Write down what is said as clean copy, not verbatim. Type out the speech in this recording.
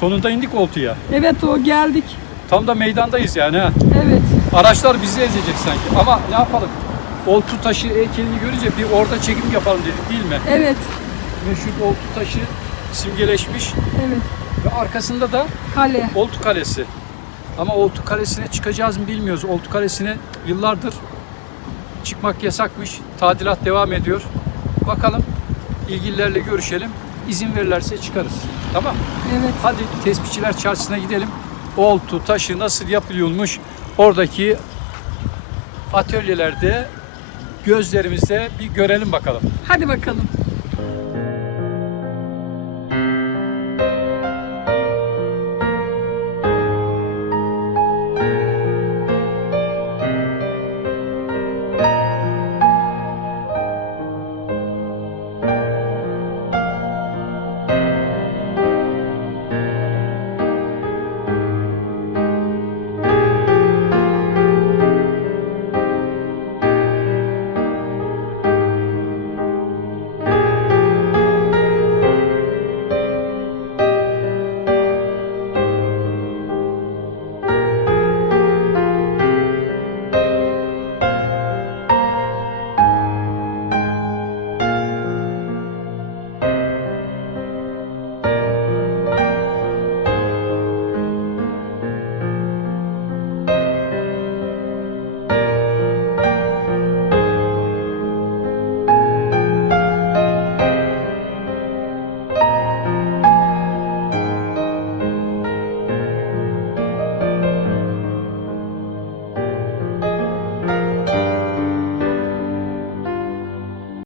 Sonunda indik oltuya. Evet, o geldik. Tam da meydandayız yani ha. Evet. Araçlar bizi ezecek sanki. Ama ne yapalım? Oltu taşı heykelini görünce bir orada çekim yapalım dedik değil mi? Evet. Meşhur oltu taşı simgeleşmiş Evet. ve arkasında da Kale. Oltu Kalesi. Ama Oltu Kalesi'ne çıkacağız mı bilmiyoruz. Oltu Kalesi'ne yıllardır çıkmak yasakmış. Tadilat devam ediyor. Bakalım, ilgililerle görüşelim. İzin verirlerse çıkarız. Tamam. Evet. Hadi Tespihçiler Çarşısı'na gidelim. Oltu taşı nasıl yapılıyormuş? Oradaki atölyelerde gözlerimizde bir görelim bakalım. Hadi bakalım.